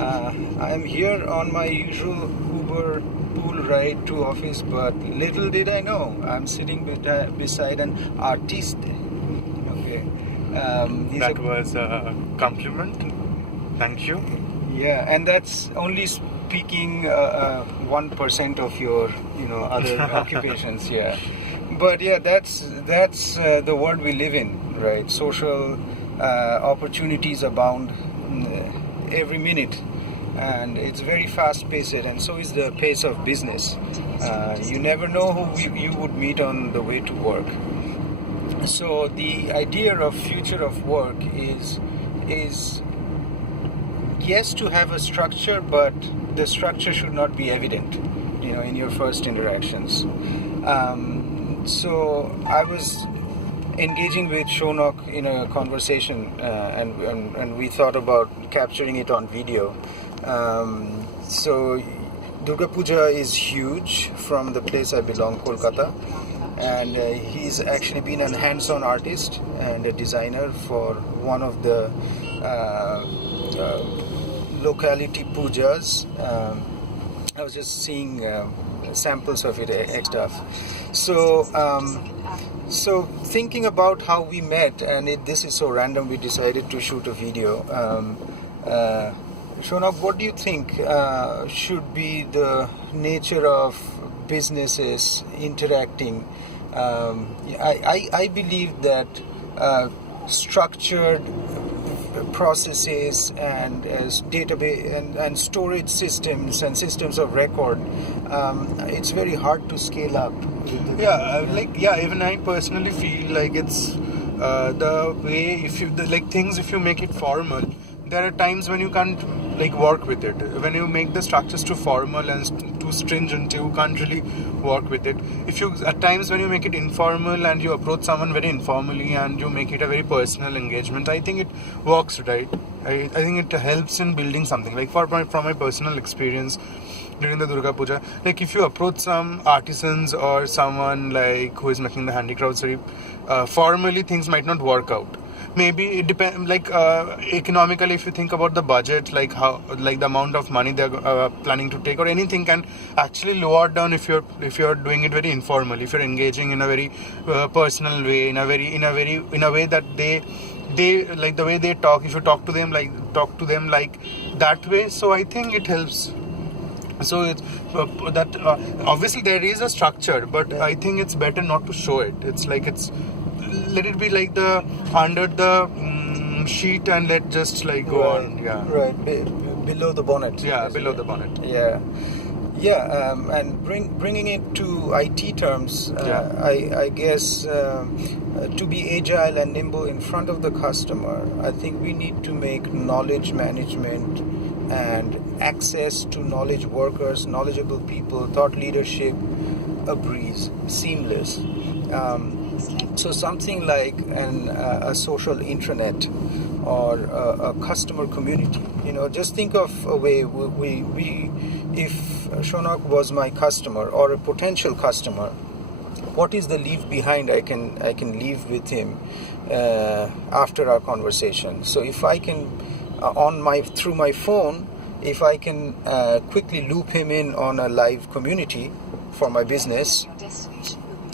I'm here on my usual Uberpool ride to office, but little did I know I'm sitting beside an artiste. Okay, That was a compliment. Thank you. yeah, and that's only speaking 1% of your other occupations. Yeah, but yeah, that's the world we live in, right? Social opportunities abound every minute, and it's very fast paced, and so is the pace of business. You never know who you would meet on the way to work. So the idea of future of work is yes, to have a structure, but the structure should not be evident, in your first interactions. So I was engaging with Shonok in a conversation, and we thought about capturing it on video. So Durga Puja is huge from the place I belong, Kolkata, and he's actually been a hands-on artist and a designer for one of the locality pujas. I was just seeing samples of it and stuff. So thinking about how we met, and this is so random, we decided to shoot a video. Shonak, what do you think should be the nature of businesses interacting? I believe that structured processes and database and storage systems and systems of record, it's very hard to scale up. Even I personally feel like it's the way if you make it formal, there are times when you can't work with it. When you make the structures too formal and too stringent, you can't really work with it. At times when you make it informal and you approach someone very informally and you make it a very personal engagement, I think it works, right? I think it helps in building something. From my personal experience during the Durga Puja, if you approach some artisans or someone who is making the handicrafts very formally, things might not work out. Maybe it depends, economically, if you think about the budget, how the amount of money they're planning to take, or anything can actually lower down if you're doing it very informally, if you're engaging in a very personal way, in a way that they like the way they talk. If you talk to them like that way, so I think it helps. So it's obviously there is a structure, but I think it's better not to show it. Let it be under the sheet, and let just go on. Yeah. Right. Below the bonnet. Yeah, below the bonnet. Yeah. Yeah, and bringing it to IT terms, I guess to be agile and nimble in front of the customer, I think we need to make knowledge management and access to knowledge workers, knowledgeable people, thought leadership a breeze, seamless. So something like a social intranet or a customer community. Just think of a way if Shonak was my customer or a potential customer, what is the leave behind I can leave with him after our conversation? So if I can through my phone, if I can quickly loop him in on a live community for my business,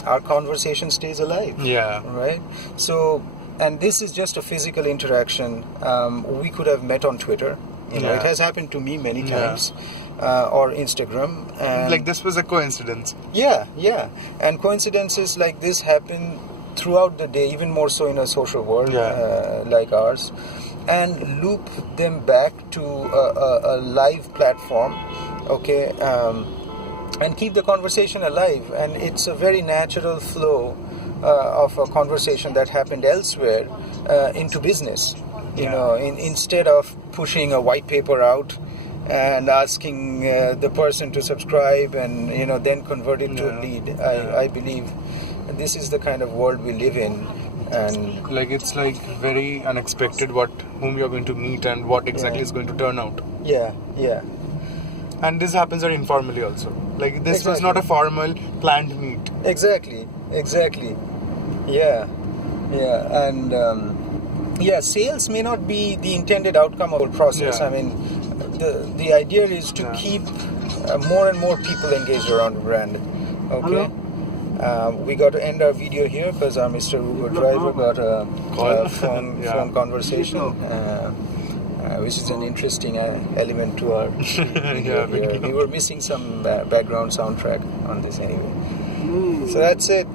our conversation stays alive. Yeah. Right? So, and this is just a physical interaction. We could have met on Twitter. It has happened to me many times. Or Instagram. And this was a coincidence. Yeah. And coincidences like this happen throughout the day, even more so in a social world like ours. And loop them back to a live platform, okay, and keep the conversation alive. And it's a very natural flow of a conversation that happened elsewhere into business. Instead of pushing a white paper out and asking the person to subscribe and then convert it to a lead. I believe this is the kind of world we live in. And it's very unexpected whom you're going to meet and what exactly is going to turn out. Yeah. And this happens very informally also. This was not a formal planned meet. Exactly. Yeah. And sales may not be the intended outcome of the process. I mean, the idea is to keep more and more people engaged around the brand. Okay. We got to end our video here because our Mr. Uber driver got a phone conversation, which is an interesting element to our video here. We were missing some background soundtrack on this anyway. So that's it.